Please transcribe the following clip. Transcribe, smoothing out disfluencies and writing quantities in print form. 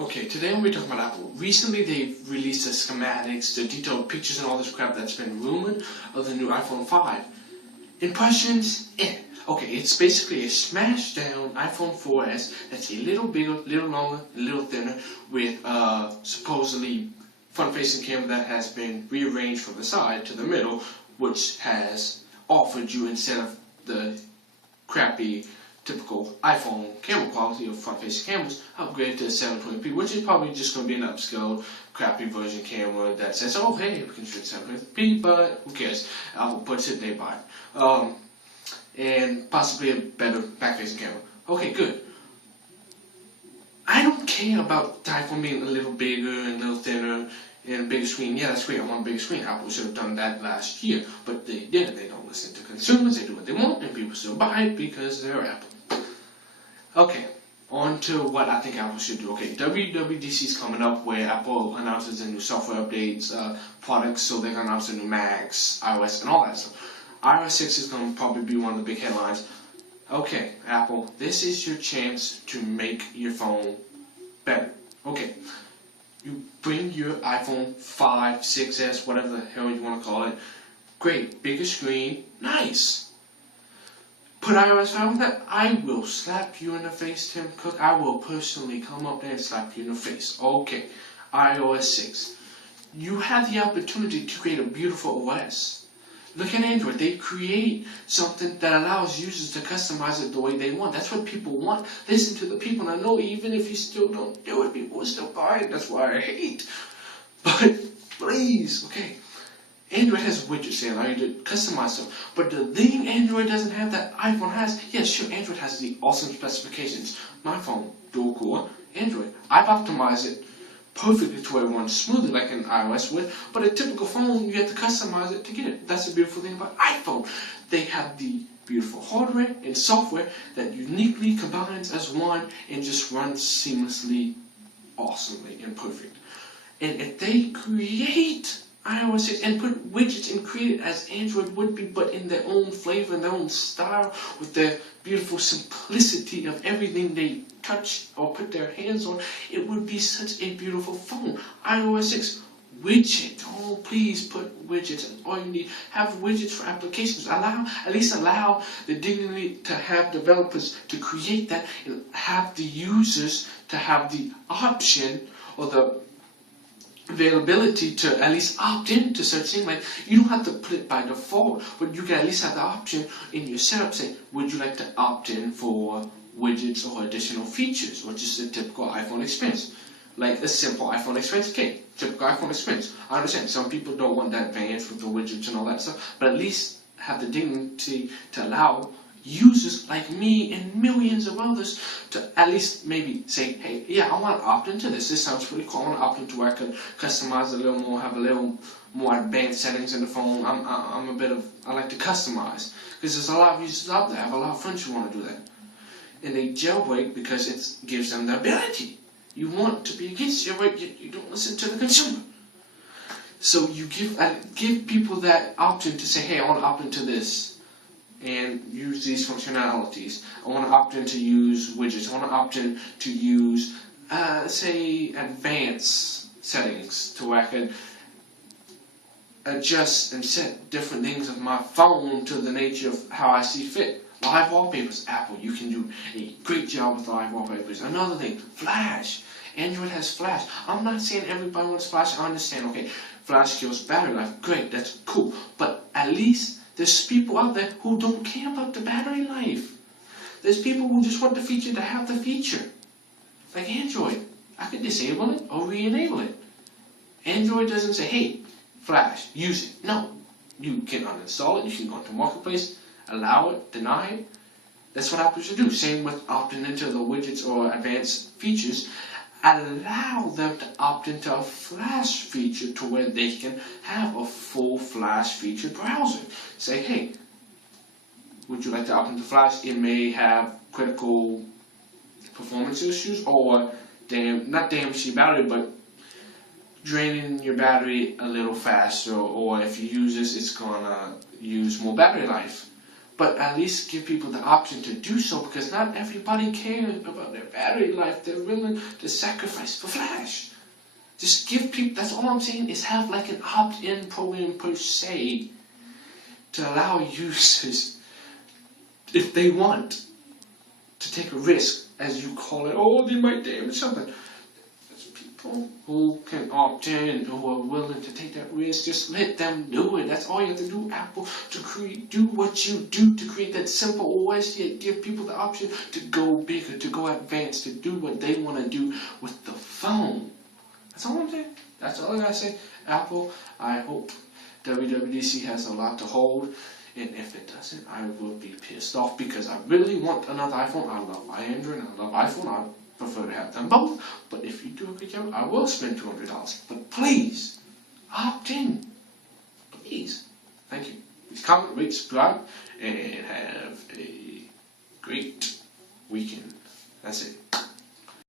Okay, today we're talking about Apple. Recently they've released the schematics, the detailed pictures and all this crap that's been rumored of the new iPhone 5. Impressions? Okay, it's basically a smashed down iPhone 4S that's a little bigger, little longer, a little thinner, with supposedly front-facing camera that has been rearranged from the side to the middle, which has offered you, instead of the crappy typical iPhone camera quality of front-facing cameras, upgrade to 720p, which is probably just going to be an upscaled, crappy version camera that says, oh hey, we can shoot 720p, but who cares? Apple puts it, they buy it. And possibly a better back-facing camera. Okay, good. I don't care about the iPhone being a little bigger and a little thinner and a bigger screen. Yeah, that's great, I want a bigger screen. Apple should have done that last year, but they didn't. They don't listen to consumers, they do what they want, and people still buy it because they're Apple. Okay, on to what I think Apple should do. Okay, WWDC is coming up, where Apple announces the new software updates, products, so they're going to announce the new Macs, iOS, and all that stuff. iOS 6 is going to probably be one of the big headlines. Okay, Apple, this is your chance to make your phone better. Okay, you bring your iPhone 5, 6S, whatever the hell you want to call it. Great, bigger screen, nice. Put iOS 5 with that, I will slap you in the face, Tim Cook. I will personally come up there and slap you in the face. Okay, iOS 6. You have the opportunity to create a beautiful OS. Look at Android. They create something that allows users to customize it the way they want. That's what people want. Listen to the people. And I know even if you still don't do it, people will still buy it. That's why I hate. But please, okay. Android has widgets that allow you to customize stuff. But the thing Android doesn't have that iPhone has, yes, sure, Android has the awesome specifications. My phone, dual core, Android. I've optimized it perfectly to where it runs smoothly like an iOS would, but a typical phone, you have to customize it to get it. That's the beautiful thing about iPhone. They have the beautiful hardware and software that uniquely combines as one and just runs seamlessly, awesomely, and perfect. And if they create iOS 6 and put widgets and create it as Android would be, but in their own flavor and their own style, with their beautiful simplicity of everything they touch or put their hands on, it would be such a beautiful phone. iOS 6, widget. Oh, please put widgets. All you need, have widgets for applications. At least allow the dignity to have developers to create that, and have the users to have the option or the availability to at least opt in to such things. Like, you don't have to put it by default, but you can at least have the option in your setup saying, would you like to opt in for widgets or additional features, or just a typical iPhone experience, like a simple iPhone experience. Okay, typical iPhone experience. I understand some people don't want that advanced with the widgets and all that stuff, but at least have the dignity to allow users like me and millions of others to at least maybe say, hey, yeah, I want to opt into this. This sounds pretty cool. I want to opt into where I can customize a little more, have a little more advanced settings in the phone. I like to customize, because there's a lot of users out there. I have a lot of friends who want to do that. And they jailbreak because it gives them the ability. You want to be against jailbreak, you don't listen to the consumer. So you give people that option to say, hey, I want to opt into this and use these functionalities. I want to opt in to use widgets. I want to opt in to use, say, advanced settings to where I can adjust and set different things of my phone to the nature of how I see fit. Live wallpapers. Apple, you can do a great job with live wallpapers. Another thing, Flash. Android has Flash. I'm not saying everybody wants Flash. I understand, okay, Flash kills battery life. Great, that's cool. But at least there's people out there who don't care about the battery life. There's people who just want the feature to have the feature. Like Android. I could disable it or re-enable it. Android doesn't say, hey, Flash, use it. No. You can uninstall it. You can go into Marketplace, allow it, deny it. That's what Apple should do. Same with opting into the widgets or advanced features. Allow them to opt into a Flash feature to where they can have a full Flash featured browser. Say, hey, would you like to opt into Flash? It may have critical performance issues, or not damage your battery, but draining your battery a little faster, or if you use this, it's gonna use more battery life. but at least give people the option to do so, because not everybody cares about their battery life. They're willing to sacrifice for flash. Just give people, that's all I'm saying, is have like an opt-in program per se to allow users, if they want, to take a risk, as you call it. Oh, they might damage something. There's people who can opt in, who are willing to take that risk. Just let them do it. That's all you have to do, Apple, to do what you do to create that simple OS, yet give people the option to go bigger, to go advanced, to do what they want to do with the phone. That's all I'm saying. That's all I gotta say. Apple, I hope WWDC has a lot to hold, and if it doesn't, I will be pissed off, because I really want another iPhone. I love Android, I love iPhone. I prefer to have them both, but if you do a good job, I will spend $200. But please, opt in. Please. Thank you. Please comment, rate, subscribe, and have a great weekend. That's it.